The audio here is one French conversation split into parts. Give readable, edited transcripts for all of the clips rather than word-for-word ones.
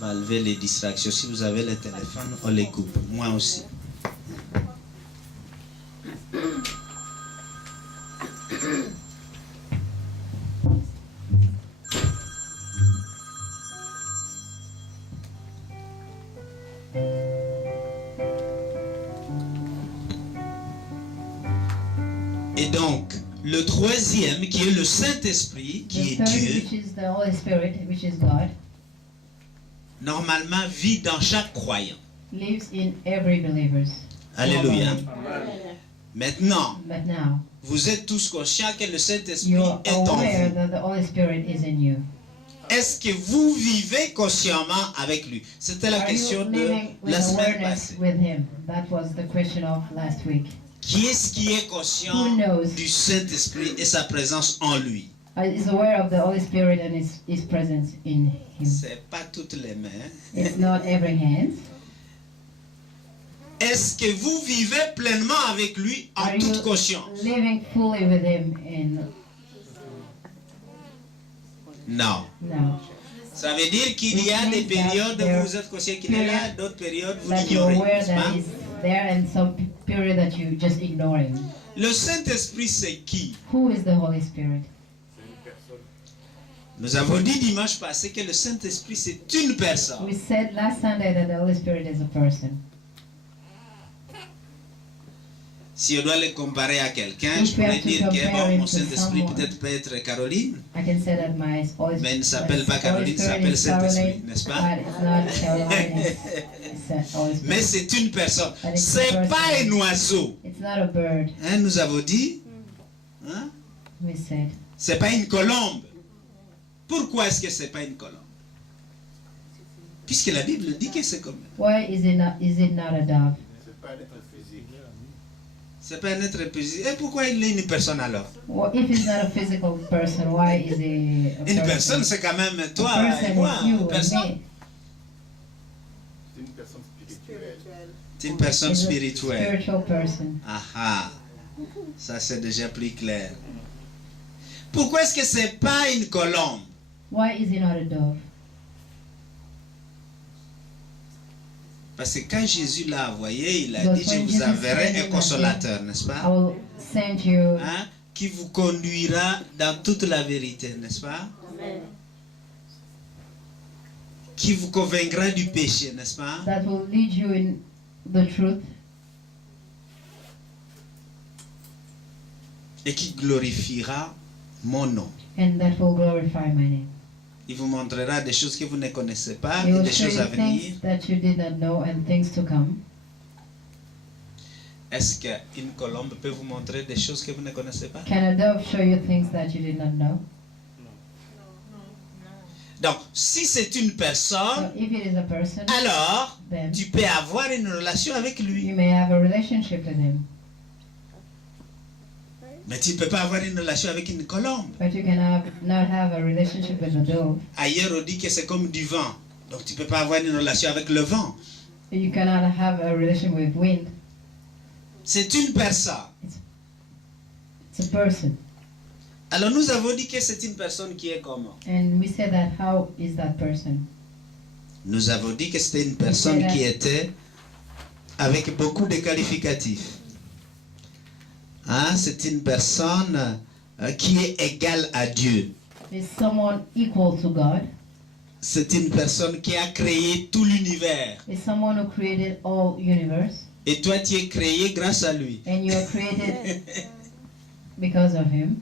On va enlever les distractions. Si vous avez les téléphones, on les coupe. Moi aussi. Et donc, le troisième, qui est le Saint-Esprit, qui est Dieu, which is the Holy Spirit, which is God, normalement vit dans chaque croyant. lives in every believer. Alléluia. Maintenant, But now, vous êtes tous conscients que le Saint-Esprit you're est en aware vous. that the Holy Spirit is in you. Est-ce que vous vivez consciemment avec lui? C'était la Are you question de living with la semaine awareness passée. with Him? That was the question of last week. Qui est-ce qui est conscient Who knows? du Saint-Esprit et sa présence en lui? Is aware of the Holy Spirit and His presence in Him. C'est pas toutes les mains. It's not every hand. Est-ce que vous vivez pleinement avec lui en Are toute you conscience? living fully with Him in? Non. No. Ça veut dire qu'il y a des périodes où vous êtes conscient qu'il est là, d'autres périodes vous That you're l'ignorez. aware n'est-ce that pas? He's there and some period that you just ignore Him. Le Saint-Esprit, c'est qui? Who is the Holy Spirit? Nous avons dit dimanche passé que le Saint-Esprit, c'est une personne. We said last Sunday that the Holy Spirit is a person. Si on doit le comparer à quelqu'un, If je we pourrais have to dire que compare bon, him mon to Saint-Esprit someone, peut-être peut être Caroline, I can say that my Holy mais il ne s'appelle my pas Holy Caroline, il Spirit s'appelle is Saint-Esprit, Caroline, n'est-ce pas? but it's not Caroline, it's Holy Spirit. Mais c'est une personne. But it's a C'est person. pas un oiseau. It's not a bird, Hein, nous avons dit, hein? we said. C'est pas une colombe. Pourquoi est-ce que c'est pas une colombe? Puisque la Bible dit que c'est comme. Why is it not a dove? C'est pas un être physique. C'est pas un être physique. Et pourquoi il est une personne alors? Well, if it's not a physical person, why is it a Une personne, person? c'est quand même A toi person et moi. is you Une and personne. me. C'est une personne spirituelle. C'est une personne It's a spirituelle. spiritual person. Ah ah. Ça c'est déjà plus clair. Pourquoi est-ce que c'est pas une colombe? Why is it not a dove? Parce que quand Jésus l'a envoyé, il a Because dit, je when vous Jesus enverrai said un that consolateur, n'est-ce I pas? will send you Hein? Qui vous conduira dans toute la vérité, n'est-ce pas? Qui vous convaincra du péché, n'est-ce pas? that will lead you in the truth Et qui glorifiera mon nom. and that will glorify my name. Il vous montrera des choses que vous ne connaissez pas, He et will des show choses you à venir. things that you did not know and things to come. Est-ce qu'une colombe peut vous montrer des choses que vous ne connaissez pas? Can a dove show you things that you did not know? Donc, si c'est une So personne, if it is a person, alors then tu peux avoir une relation avec lui. you may have a relationship with him, Mais tu ne peux pas avoir une relation avec une colombe. but you can not have a relationship with a dove. Ailleurs, on dit que c'est comme du vent. Donc, tu ne peux pas avoir une relation avec le vent. You cannot have a relation with wind. C'est une personne. It's a person. Alors, nous avons dit que c'est une personne qui est comment? And we say that how is that person? Nous avons dit que c'était une personne qui était avec beaucoup de qualificatifs. Hein? C'est une personne qui est égale à Dieu. Is someone equal to God? C'est une personne qui a créé tout l'univers. Is someone who created all universe? Et toi, tu es créé grâce à lui. And you are created because of him.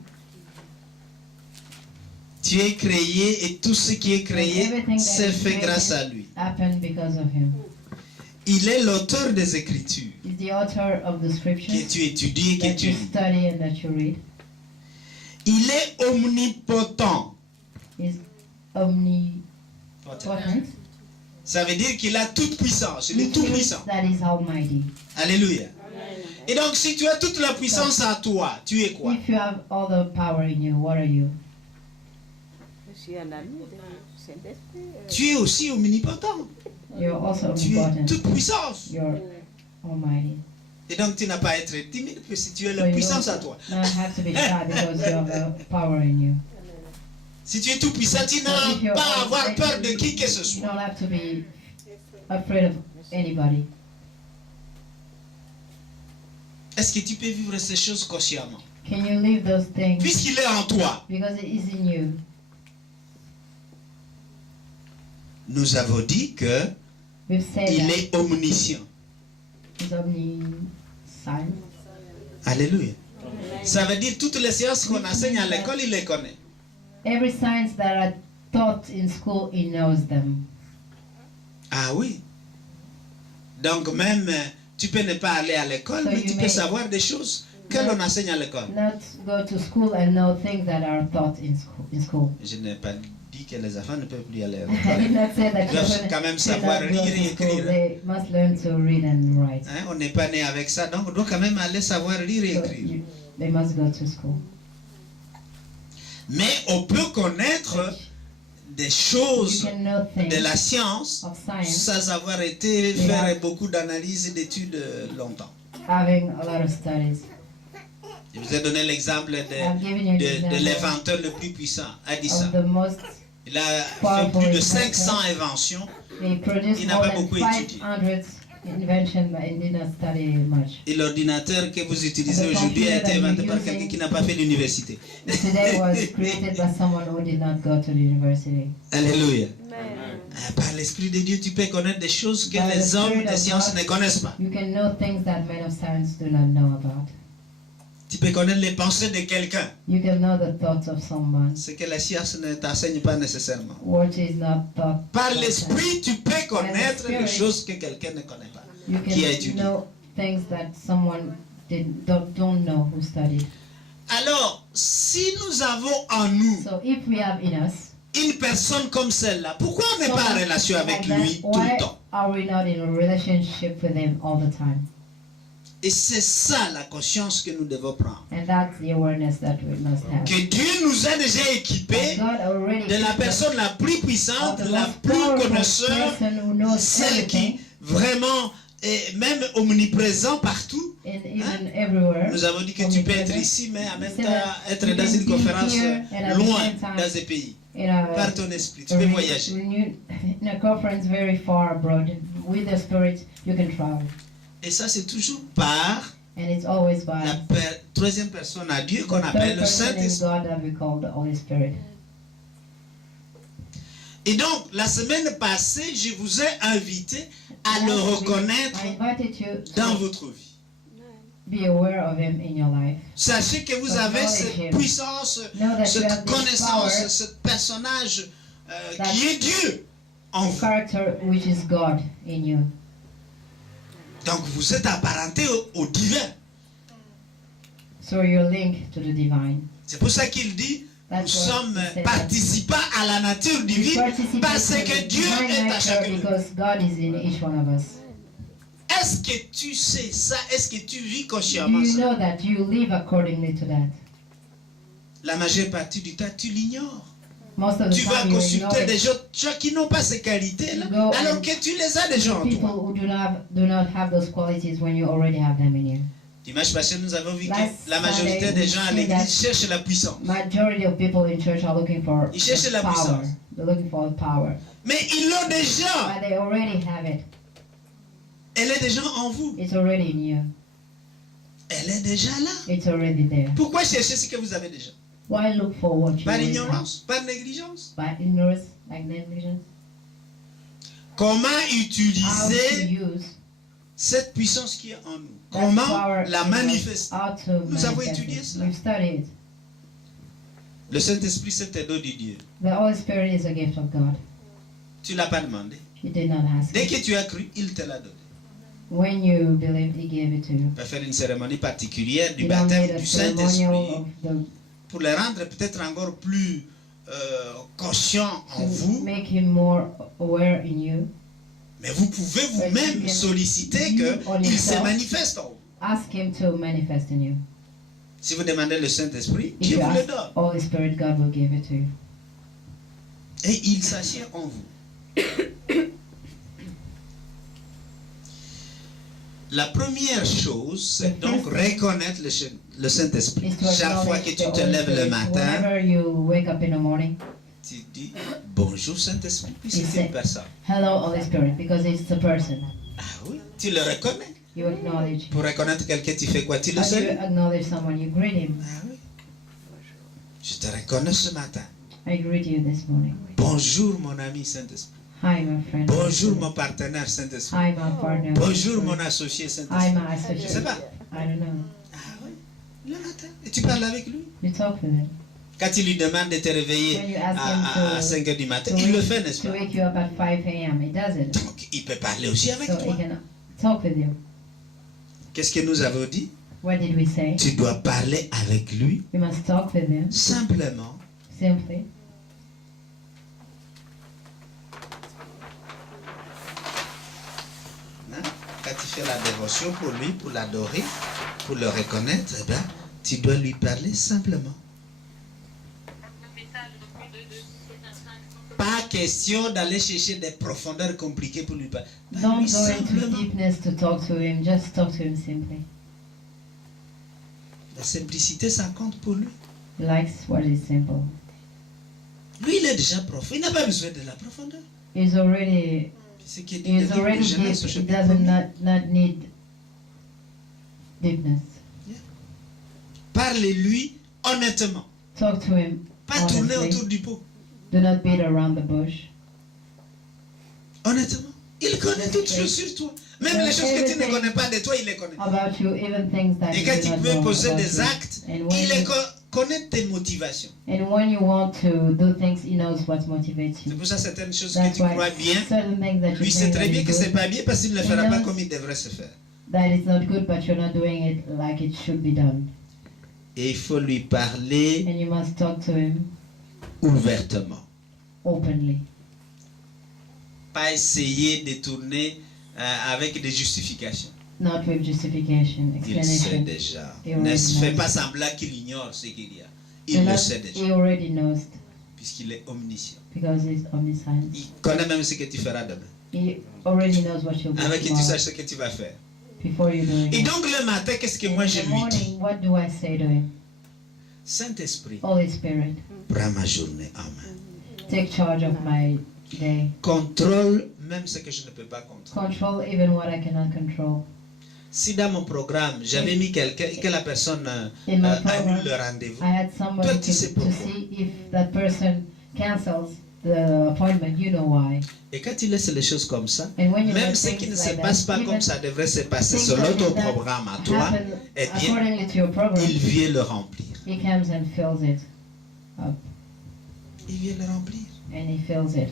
Tu es créé et tout ce qui est créé, Everything that c'est is fait grâce à created lui. happened because of him. Il est l'auteur des Écritures He's the author of the que scriptures tu étudies et que that tu you lis. study and that you read. Il est omnipotent. He's omnipotent. Ça veut dire qu'il a toute puissance. Il est Which tout means puissant. that is almighty. Alléluia. Et donc, si tu as toute la puissance à toi, tu es quoi? If you have all the power in you, what are you? Je suis un ami du Saint-Esprit. Tu es aussi omnipotent. You're also Tu es omnipotent. toute puissance. You're almighty. Et donc, tu n'as pas à être timide, parce que tu as So la you puissance à don't toi. not have to be shy because you have the power in you. Si tu es tout puissant, tu So if n'as you're pas à avoir almighty, peur de qui que ce You soit. don't have to be afraid of anybody. Est-ce que tu peux vivre ces choses consciemment? Can you leave those things Puisqu'il est en toi. because it is in you? Nous avons dit que We've said il that est omniscient. he's omniscient. Alléluia. Ça veut dire toutes les sciences qu'on enseigne à l'école, il les connaît. Every science that are taught in school, he knows them. Ah oui. Donc même, tu peux ne pas aller à l'école, So mais you tu peux may- savoir des choses que l'on enseigne à l'école. Not go to school and know things that are taught in school. Je n'ai pas dit que les enfants ne peuvent plus aller à I did l'école. not say that Ils doivent children quand même should savoir not go lire et to school. écrire. They must learn to read and write. Hein, on n'est pas né avec ça, donc on doit quand même aller savoir lire et So écrire. they must go to school. Mais on peut connaître des You choses can know things de la science of science sans avoir été Yeah. faire beaucoup d'analyses et d'études longtemps. having a lot of studies. Je vous ai donné l'exemple I've given you an de example l'inventeur le plus puissant, Edison. of the most. Il a fait powerful plus de inventor. 500 inventions. They produced Il n'a more pas than beaucoup étudié. 500 inventions, but he did not study much. Et l'ordinateur que vous utilisez The aujourd'hui a été computer that inventé you're par quelqu'un using qui n'a pas fait l'université. Today was created by someone who did not go to the university. Alléluia. Amen. Par l'Esprit de Dieu, tu peux connaître des choses que By the les hommes Spirit de of science God. ne connaissent pas. You can know things that men of science do not know about. Tu peux connaître les pensées de quelqu'un, You can know the thoughts of someone, ce que la science ne t'enseigne pas nécessairement. which is not thought. Par by l'Esprit, tu peux connaître Spirit. des choses que quelqu'un ne connaît pas. You qui a can étudié. know things that someone don't know who studied. Alors, si nous avons en nous So if we have in us une personne comme celle-là, pourquoi on n'est pas en someone relation avec like that, lui tout le why temps? are we not in a relationship with him all the time? Et c'est ça la conscience que nous devons prendre. And that's the awareness that we must have. Que Dieu nous a déjà équipés God already de la equipped us personne la plus of puissante, the la most plus powerful connaisseur, person who knows celle qui everything, vraiment est même omniprésent partout. and even everywhere. Nous avons dit que tu peux être Omnipresent. ici, mais en même C'est temps that être you dans can une be conférence here and at the loin same time dans un pays. In a, Par ton esprit, tu a peux re- voyager. in a conference very far abroad. With the Spirit, you can travel. Et ça, c'est toujours par And it's always by la troisième personne à Dieu qu'on the appelle third le person in Saint-Esprit. God that we call the Holy Spirit. Et donc, la semaine passée, je vous ai invité à le Last week, reconnaître I invited you dans to votre vie. be aware of Him in your life. Sachez que vous avez cette puissance, Know that you cette have this connaissance, power, ce personnage that qui est Dieu en vous. character which is God in you. Donc, vous êtes apparenté au divin. So you're linked to the divine. C'est pour ça qu'il dit, nous That's what sommes he said. participants à la nature We divine participate parce in que the Dieu divine est à nature chacun de nous. because God is in each one of us. Est-ce que tu sais ça? Est-ce que tu vis Do consciemment you ça? know that you live accordingly to that? La majeure partie du temps, tu l'ignores. Most of the Tu vas time you ignore consulter des it. gens qui n'ont pas ces qualités-là, You go alors and que tu les as déjà en people toi. who do not have those qualities when you already have them in you. Dimanche passé, nous avons vu que Last la majorité Sunday, des we gens à see l'église that cherchent la puissance. Majority of people in church are looking for Ils cherchent la power. puissance. They're looking for power. Mais ils l'ont déjà. But they already have it. Elle est déjà en vous. It's already in you. Elle est déjà là. It's already there. Pourquoi chercher ce que vous avez déjà? Why look for what you Par already have? ignorance, par négligence. By ignorance, like negligence. Comment How to utiliser use cette puissance qui est en nous? that Comment power la in us, manifester? how to Nous avons manifest étudié it. cela. We've studied it. Le Saint-Esprit, c'est un don de Dieu. The Holy Spirit is a gift of God. Tu ne l'as pas demandé. You did not ask Dès it. que tu as cru, il te l'a donné. When you believed, He gave it to you. On va faire une cérémonie particulière du You don't need baptême a du ceremonial Saint-Esprit of the pour les rendre peut-être encore plus conscients en to vous. make Him more aware in you. Mais vous pouvez you vous-même can- solliciter you on qu'il se yourself. manifeste en vous. Ask Him to manifest in you. Si vous demandez le Saint-Esprit, If Dieu you vous le ask donne. Holy Spirit, God will give it to you. Et il s'assied en vous. La première chose, c'est The donc first reconnaître le Saint-Esprit. Is to Chaque fois acknowledge que the tu te Holy lèves le Spirit. matin, Whenever you wake up in the morning, tu dis bonjour Saint-Esprit, puis c'est c'est- une personne. Hello, Holy Spirit, because it's a person. Ah oui, tu le reconnais. You acknowledge. Pour reconnaître quelqu'un, tu fais quoi? Tu le How do you salues? acknowledge someone? You greet him. Ah oui. Je te reconnais ce matin. I greet you this morning. Bonjour mon ami Saint-Esprit. Hi, my friend. Bonjour mon partenaire Saint-Esprit. Hi, my partner. Bonjour mon associé Hi, Saint-Esprit. my Je sais associate. pas. I don't know. Ah oui, le matin. Et tu parles avec lui. You talk with him. Quand tu lui demandes de te réveiller When you ask him à 5 heures du matin, to il le fait, n'est-ce to pas? wake you up at 5 a.m. He does it. Donc, il peut parler aussi avec So he toi. can talk with you. Qu'est-ce que nous avons dit? What did we say? Tu dois parler avec lui We must talk with him simplement. simply. Hein? Quand tu fais la dévotion pour lui, pour l'adorer, pour le reconnaître, eh bien, tu dois lui parler simplement. Pas question d'aller chercher des profondeurs compliquées pour lui parler. Don't Lui go into simplement. deepness to talk to him. Just talk to him simply. La simplicité, ça compte pour lui. He likes what is simple. Lui, il est déjà profond. Il n'a pas besoin de la profondeur. He's already C'est ce qui est dit dans he's le livre de already deep. Genèse au He chapitre doesn't 1er. not need deepness. Parlez-lui honnêtement. Talk to him Pas tourner honestly. autour du pot. Do not beat around the bush. Honnêtement. Il connaît toutes choses sur toi. Même les choses que tu ne connais pas de toi, il les connaît. About you, even things that Et you quand do tu not peux know poser about des you. actes, And il when les you, connaît tes motivations. and when you want to do things, he knows what motivates C'est you. pour ça certaines choses que That's tu crois why bien, certain things that you lui sait think très that bien is que c'est good, pas bien parce qu'il ne le He fera pas knows comme il devrait se faire. that it's not good, but you're not doing it like it should be done. Et il faut lui parler And you must talk to him ouvertement. openly. Pas essayer de tourner avec des justifications. Not with justification, Il sait explanation. déjà. He Ne already fais knows. pas semblant qu'il ignore ce qu'il y a. Do Il le not- sait déjà, He already knows puisqu'il est omniscient. because he's omniscient. Il connaît même ce que tu feras demain, He already knows what you'll do avant que tu tomorrow saches ce que tu vas faire. before you do Et it. donc le matin, qu'est-ce que moi je In the lui dis? morning, what do I say to him? Saint-Esprit, Holy Spirit, prends ma journée en main. take charge of my day. Contrôle même ce que je ne peux pas contrôler. Control even what I cannot control. Si dans mon programme, j'avais mis quelqu'un et que la personne In my annule program, le rendez-vous, I had somebody Toi, tu sais to pourquoi. see if that person cancels the appointment. You know why. et quand tu laisses les choses comme ça, And when you même let ce things qui ne se like passe that, pas even comme ça devrait se passer things selon that ton did not programme à toi, happen eh bien, accordingly to your program, il vient le remplir. he comes and fills it up, Il vient le remplir. and he fills it.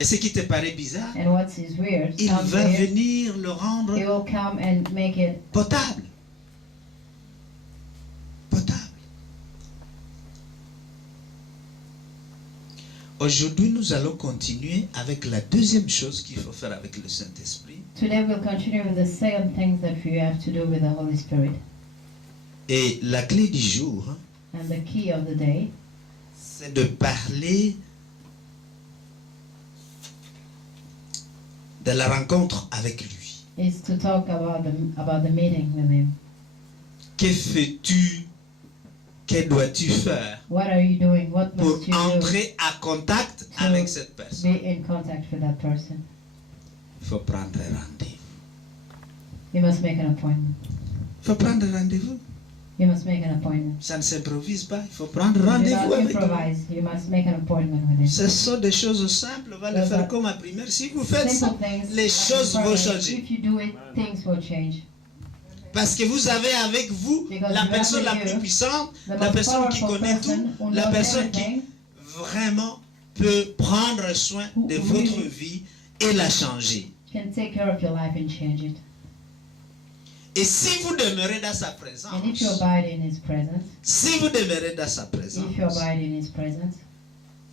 Et ce qui te paraît bizarre, And what is weird, il sounds va weird, venir le rendre he will come and make it potable. Potable. Aujourd'hui, nous allons continuer avec la deuxième chose qu'il faut faire avec le Saint-Esprit. Today we'll continue with the second thing that we have to do with the Holy Spirit. Et la clé du jour, And the key of the day c'est de parler de la rencontre avec lui. is to talk about the meeting with him. Que fais-tu? Que dois-tu faire What are you doing? What pour must you do entrer en contact to avec cette personne? be in contact with that person? Il faut prendre rendez-vous. You must make an appointment. Il faut prendre rendez-vous. You must make an appointment. Ça ne s'improvise pas. Il faut prendre Do rendez-vous not avec lui. improvise. You must make an appointment with him. Ce sont des choses simples. On va le Those faire are comme à primaire. Si vous faites ça, Simple things. les like choses vont progress. changer. If you do it, things will change. Parce que vous avez avec vous Because la you personne have la with plus you puissante, The la most personne qui powerful connaît person tout, who la knows personne qui everything. vraiment peut prendre soin de Who votre really- vie et la changer. Can take care of your life and change it. Et si vous demeurez dans sa And if présence, you abide in His presence, si vous demeurez dans sa if you présence, abide in His presence,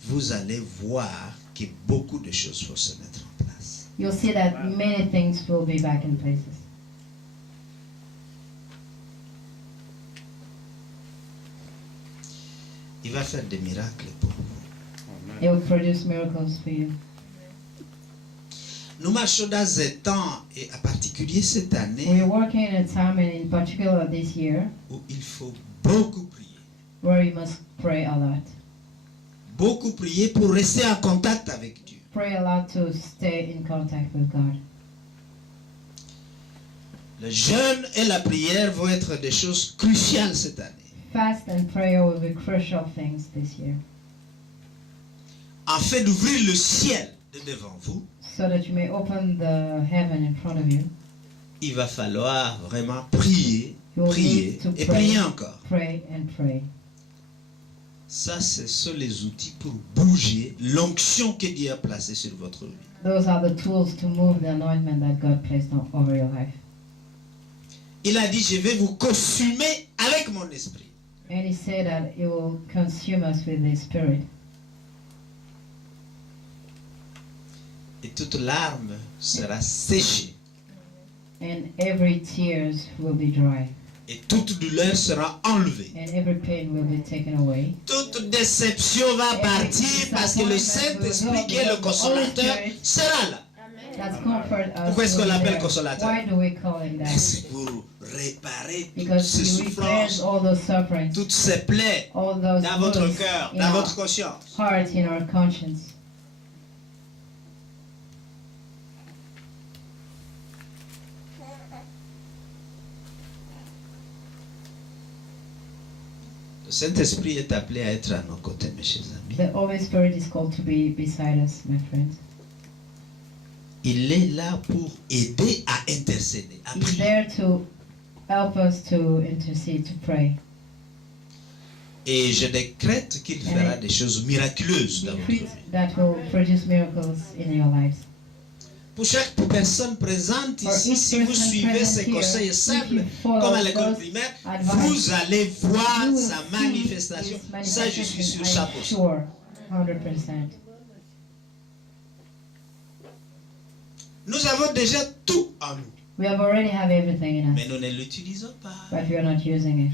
vous allez voir que beaucoup de choses vont se mettre en place. you'll see that many things will be back in places. Il va faire des miracles pour vous. It will produce miracles for you. Nous marchons dans un temps, et en particulier cette année, We're working in a time, and in particular this year, où il faut beaucoup prier. where you must pray a lot. beaucoup prier pour rester en contact avec Dieu. Pray a lot to stay in contact with God. Le jeûne et la prière vont être des choses cruciales cette année. Fast and prayer will be crucial things this year, Afin d'ouvrir le ciel de devant vous, so that you may open the heaven in front of you. il va falloir vraiment prier, You will prier need to et pray. prier encore. Pray and pray. Ça, ce sont les outils pour bouger l'onction que Dieu a placée sur votre vie. Those are the tools to move the anointment that God placed over your life. Il a dit, je vais vous consumer avec mon esprit. And he said that it will consume us with his spirit. Et toute larme sera séchée. And every tears will be dry. Et toute douleur sera enlevée. And every pain will be taken away. Toute déception va partir parce que le Saint-Esprit qui est le consolateur sera là. That's comfort us. Pourquoi est-ce qu'on will be l'appelle there. consolateur? Why do we call him that? C'est pour réparer toutes Because ces he repairs souffrances, all those sufferings, toutes ces plaies all those dans votre wounds cœur, in dans our votre conscience. heart, in our conscience. Le Saint-Esprit est appelé à être à nos côtés, mes chers amis. The Holy Spirit is called to be beside us, my friends. Il est là pour aider à intercéder, à He's prier. there to help us to intercede, to pray. Et je décrète qu'il fera des choses miraculeuses dans votre vie. Decree that will produce miracles in your lives. Pour chaque personne présente For ici, each si vous person suivez present ces here, conseils if simples, you follow comme à l'école those primaire, advice, vous allez voir you will sa see manifestation. his Ça, je suis sûr, manifestation, 100%. I'm sure, 100%. Nous avons déjà tout en nous, We have already have everything in mais us, nous ne l'utilisons pas. but we are not using it.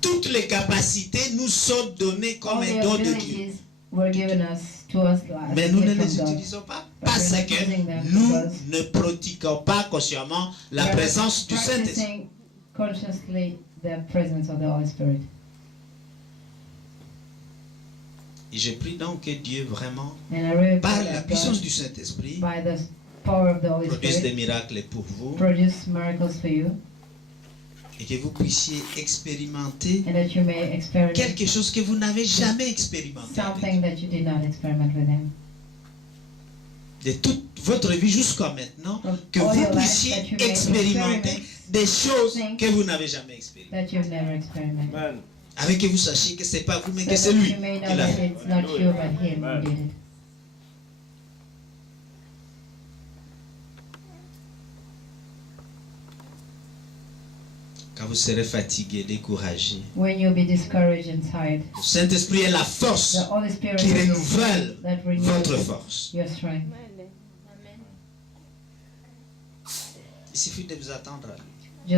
Toutes les capacités nous sont données comme All un the don de Dieu. abilities were given us to us as Mais a nous ne gift les from God. utilisons pas But parce we're not que using them nous because ne pratiquons pas consciemment la we are présence du Saint-Esprit. practicing consciously the presence of the Holy Spirit. Et je prie donc que Dieu vraiment, And I really par pray la that puissance God, du Saint-Esprit, by the power of the Holy produise des Spirit, miracles pour vous produce miracles for you, et que vous puissiez expérimenter and that you may experiment quelque chose que vous n'avez jamais expérimenté avec something that you did not experiment with Him. de toute votre vie jusqu'à maintenant, From que all vous your life, puissiez that you may expérimenter experiment des choses things que vous n'avez jamais expérimentées. that you've never experimented. Amen. Avec que vous sachiez que ce n'est pas vous, mais So que c'est that lui you may know qui l'a that fait. it's not you but Him who did it. Quand vous serez fatigué, découragé, When you'll be discouraged and tired, le Saint-Esprit est la force the Holy Spirit qui is the renouvelle strength that renews votre force. your strength. Il suffit de vous attendre à lui.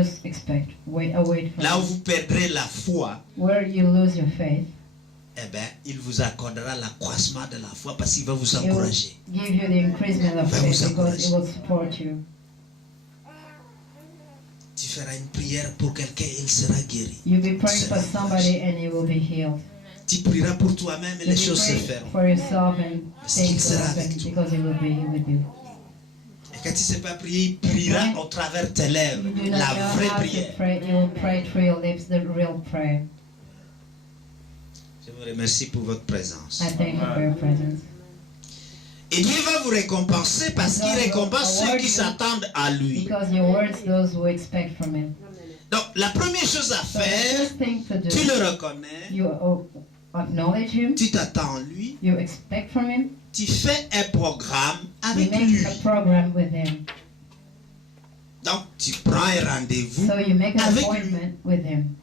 Just expect, await for Là où Him. vous perdrez la foi, Where you lose your faith, eh bien, il vous accordera l'accroissement de la foi parce qu'il va vous He will encourager. give you the increasement of Va faith vous because it encourager. will support you. Tu feras une prière pour quelqu'un et il sera guéri. You'll be praying for Sera somebody and you will be healed. Tu prieras pour toi-même et You'll les be choses se praying feront. for yourself and Parce qu'il things will sera happen avec toi. because He will be with you. Et quand tu ne sais pas prier, il priera au travers tes lèvres. You do not La know vraie how to prière. pray. You will pray through your lips, the real prayer. Je vous remercie pour votre présence. I thank you for your presence. Et Dieu va vous récompenser parce qu'il récompense ceux qui s'attendent à lui. Because your words, those who expect from Him. Donc, la première chose à So the faire, first thing to tu do, le reconnais, you acknowledge Him, tu t'attends en lui, you expect from Him, tu fais un programme you avec make lui. a program with Him. Donc, tu prends un rendez-vous So you make an avec lui. appointment with Him.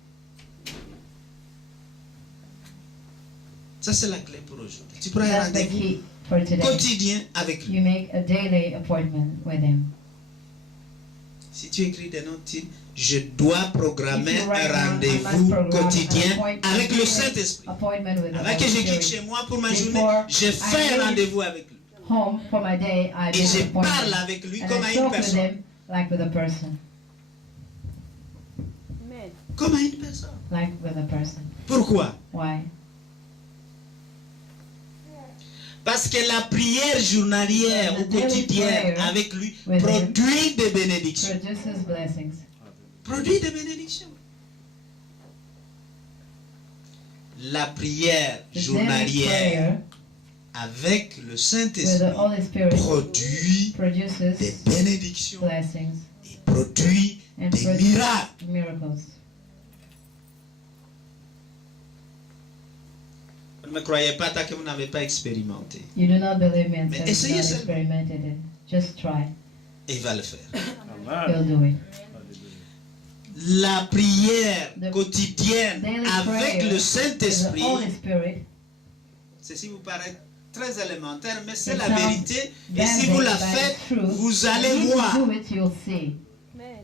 Ça, c'est la clé pour aujourd'hui. Tu prends un That's the rendez-vous key for today. quotidien avec lui. You make a daily appointment with Him. Si tu écris des notes, je dois programmer If you write un down, I must rendez-vous program an quotidien appointment, avec le daily Saint-Esprit. appointment with the Avant que Holy je quitte Spirit. chez moi pour ma journée, Before je fais I un leave rendez-vous avec lui. Home for my day, I Et make je an appointment. parle avec lui And comme I à une talk with personne. Him like with a person. Amen. comme à une personne. like with a person. Pourquoi? Why? Parce que la prière journalière ou quotidienne avec lui produit des bénédictions. Produces blessings. Produit des bénédictions. La prière The daily journalière prayer avec le with the Saint-Esprit Holy Spirit produit des produces bénédictions blessings et produit and des produces miracles. miracles. Ne me croyez pas tant que vous n'avez pas expérimenté. You do not believe me Mais until essayez you've not seulement. experimented it. Just try. Et il va le faire. You'll do it. La prière The quotidienne daily avec prayer le with the Saint-Esprit, Holy Spirit. ceci vous paraît très élémentaire, mais c'est It la sounds vérité. Et basic, si vous la but it's faites, true. vous allez If you voir. do it, you'll see. Amen.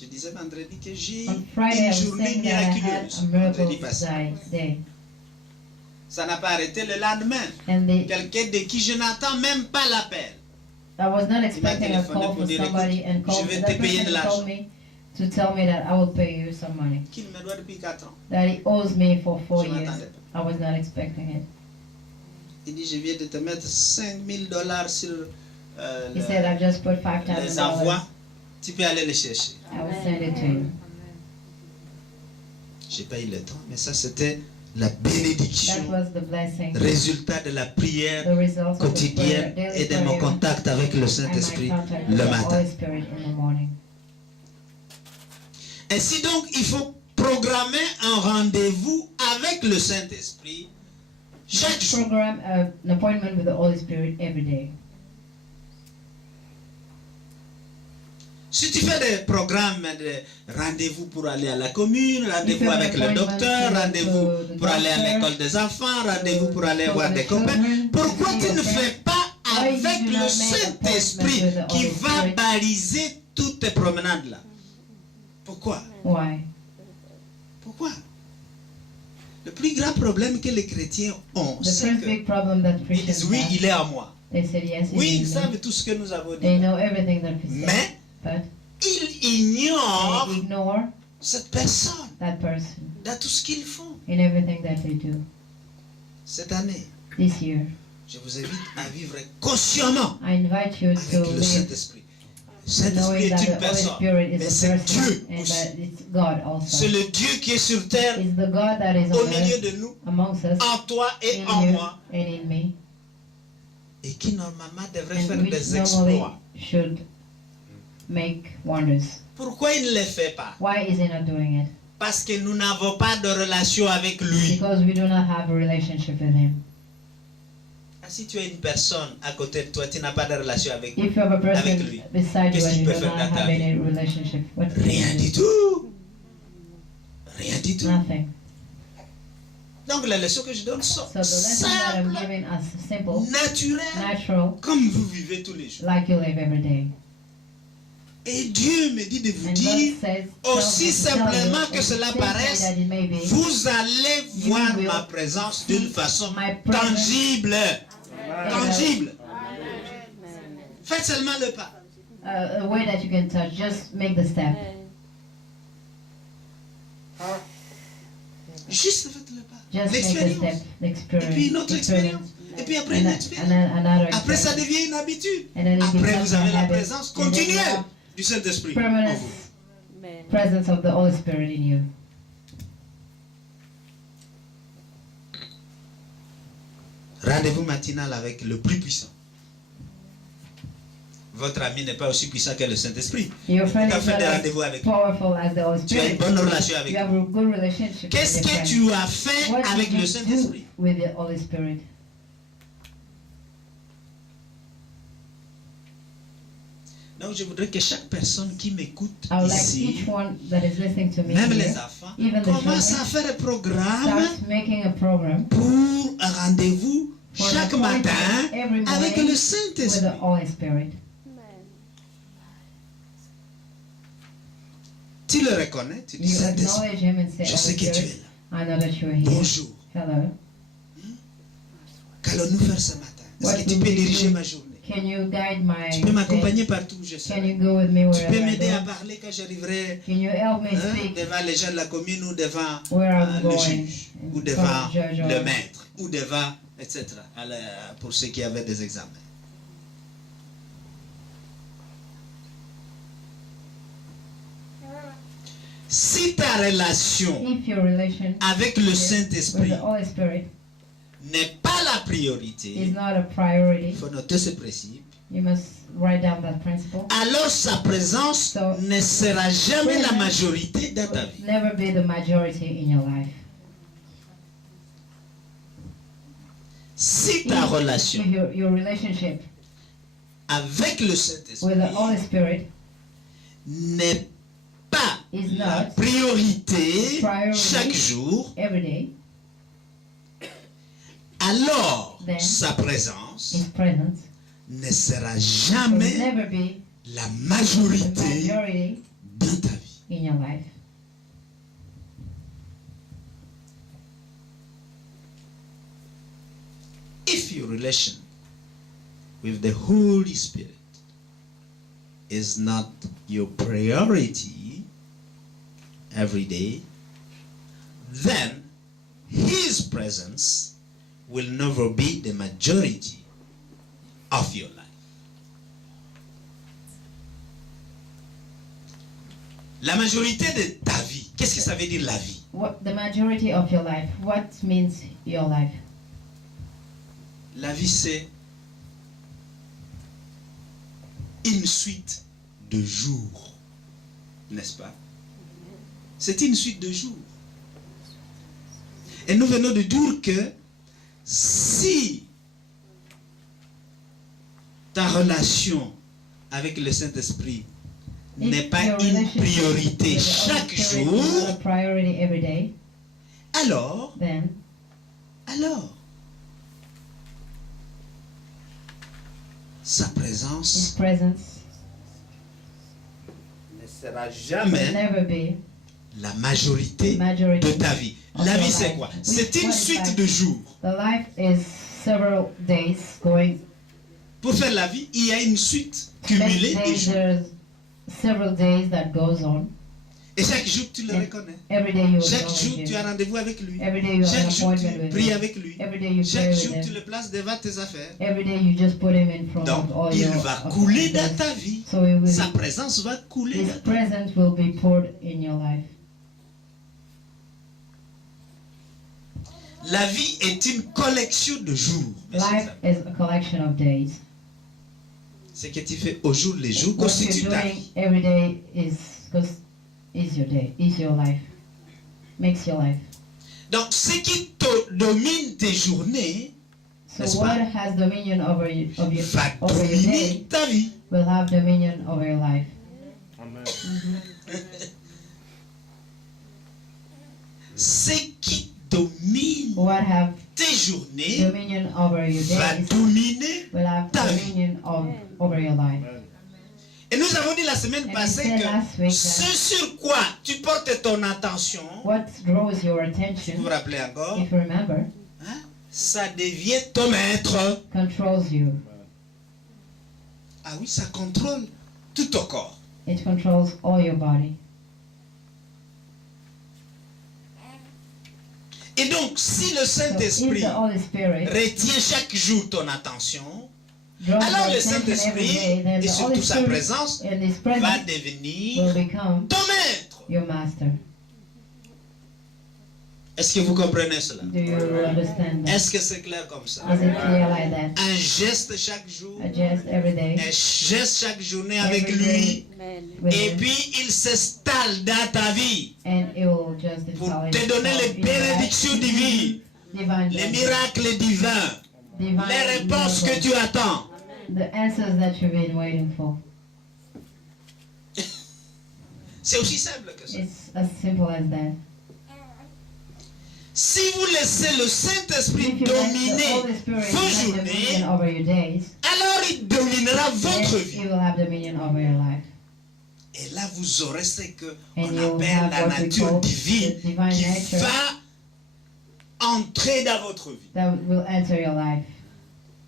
Je disais vendredi que j'ai On Friday, I une was journée saying that I had miraculeuse. a Vendredi miracle passé. day. Ça n'a pas arrêté le lendemain. And Quelqu'un de qui je n'attends même pas l'appel. I was not expecting a téléphoné call pour from dire, somebody écoute, and called je vais that te payer de person l'argent. told me to tell me that I will pay you some money. Qu'il me doit depuis 4 ans. That he owes me for 4 Je years. m'attendais pas. I was not expecting it. Il dit, je viens de te mettre $5,000 sur He said, I just put les $5,000. envois. Tu peux aller les chercher. I will send it to you. J'ai pas eu le temps, mais ça c'était la That bénédiction, was the blessing. résultat de la prière The results of the prayer, quotidienne daily et de mon prayer, contact avec le and my Saint-Esprit contact le with the matin. Holy Spirit in the morning. Ainsi donc, il faut programmer un rendez-vous avec le Saint-Esprit chaque jour. Program an appointment with the Holy Spirit every day. Si tu fais des programmes de rendez-vous pour aller à la commune, If rendez-vous you have avec an le appointment docteur, to go rendez-vous to the pour aller à doctor, l'école des enfants, rendez-vous pour aller to voir the des copains, children, pourquoi to tu see ne your fais friends? pas Why you avec do le not make Saint-Esprit appointment with the qui Holy va Spirit? baliser toutes tes promenades là? Pourquoi? Why? Pourquoi? Le plus grand problème que les chrétiens ont, The c'est first que big problem that ils Christians disent oui, have, il est à moi. they said yes, Oui, ils it is savent me. tout ce que nous avons They dit. know everything that we said, Mais but ils ignorent they ignore cette personne that person dans tout ce qu'ils font. in everything that they do. Cette année, This year, je vous invite à vivre consciemment I invite you to avec le live Saint-Esprit. Le Saint-Esprit knowing est that une the Holy personne, Spirit mais is a c'est person Dieu and aussi. that it's God C'est also. le Dieu qui est sur terre, It's the God that is au on milieu earth de nous, amongst us, en toi et in en you moi, and in me, et qui normalement devrait faire and which des normally exploits. should make wonders. Pourquoi il ne les fait pas? Why is he not doing it? Parce que nous n'avons pas de relation avec lui. Because we do not have a relationship with him. Ah, si tu as une personne à côté de toi, tu n'as pas de relation avec lui. If you have a person Avec lui. beside you Qu'est-ce and qu'il you peut do faire not dans ta have vie? any relationship, what can Rien you du do? tout. Rien du tout. Nothing. Donc les leçons que je donne sont So the lesson that I'm simples, giving us simple, naturelles, natural, comme vous vivez tous les jours. like you live every day. Et Dieu me dit de vous And dire, God says, aussi tell me to tell you, simplement que as cela simply paraisse, that it may be, vous allez You voir will ma présence d'une façon my presence tangible. Tangible. Faites seulement le pas. a way that you can touch. Just make the step. Juste faites le pas. Just make the step. L'expérience. Et puis une autre expérience. Et puis après une expérience. Another Après ça experience. devient une habitude. And then it Après becomes vous a avez la habit. présence And then you continuelle have du Saint-Esprit. en permanent vous. Amen. presence of the Holy Spirit in you. Rendez-vous matinal avec le plus puissant. Votre ami n'est pas aussi puissant que le Saint-Esprit. Your friend Tu as is fait not des as rendez-vous avec lui. powerful as the Holy Tu as une Spirit. bonne relation avec You lui. have a good relationship Qu'est-ce with your que friend. tu as fait What avec did le you Saint-Esprit? do with the Holy Spirit? Donc je voudrais que chaque personne qui m'écoute I would like ici, each one that is listening to me même les here, enfants, even the commence à children, faire un programme start making a program pour un rendez-vous for an chaque appointment matin every avec morning le with Saint-Esprit. the Holy Spirit. Amen. Tu le reconnais, tu dis You Saint-Esprit, acknowledge him and say, je sais Holy que tu Spirit, es là. I know that you are here. Bonjour. Hello. Qu'allons-nous faire ce matin? Est-ce What que tu will peux we diriger do? ma journée? Can you guide my Tu peux m'accompagner steps? partout où je Can serai. you go with me Tu peux wherever I m'aider à go? parler quand j'arriverai Can you help me hein, speak devant les gens de la commune ou devant where I'm le going? juge ou in devant front of the judge or- le maître ou devant, etc. Pour ceux qui avaient des examens. Si ta relation If your relation avec le with Saint-Esprit the Holy Spirit n'est pas la is priorité, not a priority, il faut noter ce principe, you must write down that principle. alors sa présence So, ne sera jamais la presence majorité dans ta Will vie. never be the majority in your life. Si ta relation If your relationship avec le with Saint-Esprit the Holy Spirit n'est pas is la not priority priority chaque jour, every day, alors Then sa présence His presence ne sera will jamais never be la the majorité majority dans ta vie. in your life. If your relation with the Holy Spirit is not your priority every day, then His presence will never be the majority of your life. La majorité de ta vie, qu'est-ce que ça veut dire la vie? What the majority of your life? What means your life? La vie, c'est une suite de jours, n'est-ce pas? C'est une suite de jours. Et nous venons de dire que si ta relation avec le Saint-Esprit n'est If pas your une relationship priorité with the chaque Holy Spirit is not a jour, priority every day, alors, then sa His présence presence ne sera will jamais never be la majorité majority. de ta vie. of La your vie, c'est life. quoi? Which C'est une one is suite life? de jours. The life is several days going. Pour faire la vie, il y a une suite To make cumulée de days, jours. there's several days that goes on. Et chaque jour, tu le And reconnais. Every day you Chaque acknowledge jour, tu as him. rendez-vous avec lui. Every day you have an Chaque jour, tu appointment with pries him. avec lui. Every day you pray Chaque with jour, tu him. le places devant tes affaires. Every day you just put him in front Donc, of all il your va couler dans affairs. ta vie. So it will, Sa présence va couler His dans ta vie. presence will be poured in your life. La vie est une collection de jours. mes chers Life amis. is a collection of days. Ce que tu fais au jour le jour What constitue you're ta doing vie. every day is your day, is your life, makes your life. Donc, ce qui te domine tes journées So N'est-ce what pas? has dominion over your va over your dominer day ta vie. will have dominion over your life. Amen. Ce qui domine What have tes journées dominion over your va days dominer. will have ta vie. dominion over your life. Amen. Et nous avons dit la semaine And passée we said que last week ce that sur quoi tu portes ton attention, what draws your vous vous attention, rappelez encore, if you remember, hein, ça devient ton maître. controls you. Ah oui, ça contrôle tout ton corps. It controls all your body. Et donc, si le So if Saint-Esprit the Holy Spirit retient chaque jour ton attention, draws your alors le attention every Saint-Esprit day, then et the Holy surtout sa Spirit présence and His va presence devenir will become ton maître. your master. Est-ce que vous comprenez cela? Do you understand that? Est-ce que c'est clair comme ça? Is it clear like that? Un geste chaque jour, Adjust every day un geste chaque journée avec Every lui, Amen. with et him, puis il s'installe dans ta vie and it will just pour install te donner itself les in your life. bénédictions divines, Divine les blessings, miracles divins, divine les réponses que miracles, tu attends. the answers that you've been waiting for. C'est aussi simple que ça. It's as simple as that. Si vous laissez le Saint-Esprit If you let the dominer Holy Spirit vos have journées, dominion over your days, alors il dominera votre then vie. He will have dominion over your life. Et là, vous aurez ce And qu'on you'll appelle have la what we nature call divine the divine qui nature va entrer dans votre vie. that will enter your life.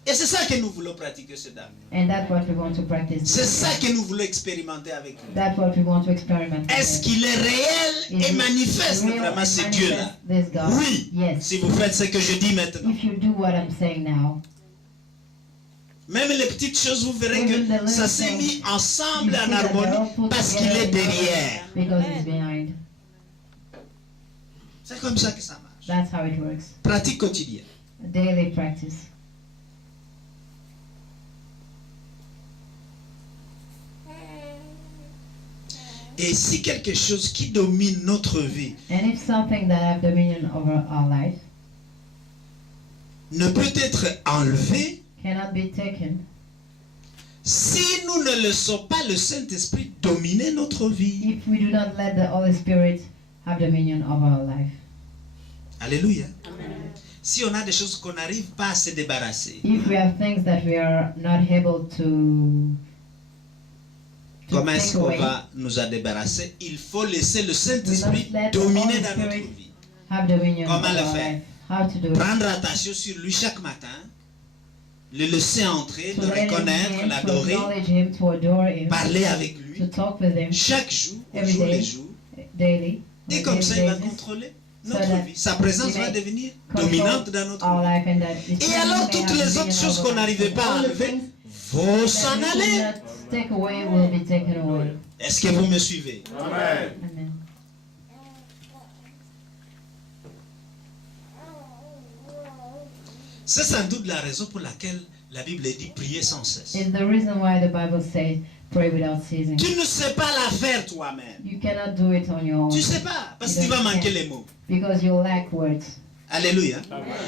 Et c'est ça que nous voulons pratiquer ce dernier. And that's what we want to practice. C'est ça que nous voulons expérimenter avec lui. That's what we want to experiment. Est-ce qu'il est réel Is et it manifeste real vraiment and ce Dieu-là? manifest this God? Oui. Yes. Si vous faites ce que je dis maintenant. If you do what I'm saying now, Même les petites choses, vous verrez Even the que little ça s'est things, mis ensemble you en see that they're all harmonie put parce qu'il together est derrière. because it's behind. C'est comme ça que ça marche. That's how it works. Pratique quotidienne. Daily practice. Et si quelque chose qui domine notre vie And if something that have dominion over our life ne peut être enlevé, cannot be taken, si nous ne laissons pas le Saint-Esprit dominer notre vie. if we do not let the Holy Spirit have dominion over our life. Alléluia. Si on a des choses qu'on n'arrive pas à se débarrasser, If we have things that we are not able to comment est-ce take qu'on away, va nous en débarrasser? Il faut laisser le we Saint-Esprit must let the dominer Holy dans notre Spirit vie. have dominion Comment over le our faire? life. How to do it? Prendre attention sur lui chaque matin, le laisser entrer, To le let him reconnaître, in, to l'adorer, acknowledge him, to adore him, parler avec lui, to talk with him chaque jour, au Every jour day. les jours. daily. on Et a comme daily ça, il va basis, contrôler so notre that vie. Sa présence he va may devenir control dominante dans notre our vie. life and that his Et presence alors, may toutes have les dominion autres choses over qu'on us. n'arrivait pas à All the enlever things vont s'en that we could aller. not take away will be taken away. Est-ce que vous me suivez? Amen. Amen. C'est sans doute la raison pour laquelle la Bible dit prier sans cesse. It's the reason why the Bible says pray without ceasing. Tu ne sais pas la faire toi-même. You cannot do it on your own Tu ne sais pas, parce que tu vas manquer les mots. because you lack words. Alléluia.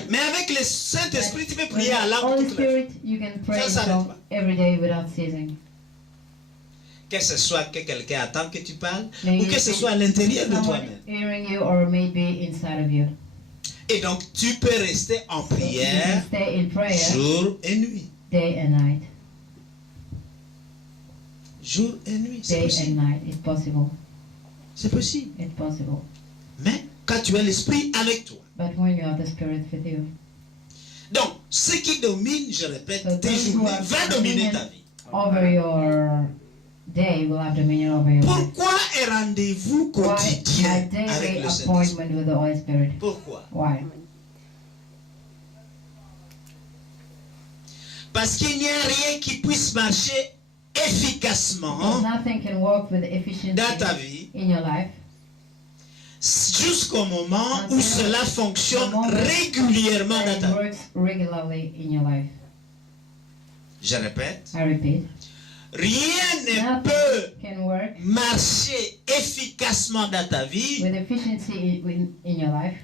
Mais avec le Saint-Esprit, tu peux With prier à the langue Holy toute la journée. Spirit, you can pray Ça in s'arrête tongues pas. every day without ceasing. Que ce soit que quelqu'un attend que tu parles, Mais ou que ce soit à l'intérieur de someone toi-même. hearing you or maybe inside of you. Et donc, tu peux rester en So you prière can stay in prayer jour et nuit. day and night. Jour et nuit, c'est Day and possible. night. It's possible. C'est possible. It's possible. Mais quand tu as l'Esprit avec toi. But when you have the Spirit with you. Donc, ce qui domine, je répète, So tes those who journées, have va dominer ta vie. over your day will have dominion over your life. Pourquoi un rendez-vous Why a quotidien avec daily le Saint-Esprit? appointment with the Holy Spirit? Pourquoi? Why? Parce qu'il n'y a rien qui puisse marcher efficacement Because nothing can work with efficiency dans ta vie in your life jusqu'au moment où Until cela fonctionne the moment régulièrement and dans it ta vie. works regularly in your life. Je répète, I repeat, rien ne nothing peut can work marcher efficacement dans ta vie with efficiency in your life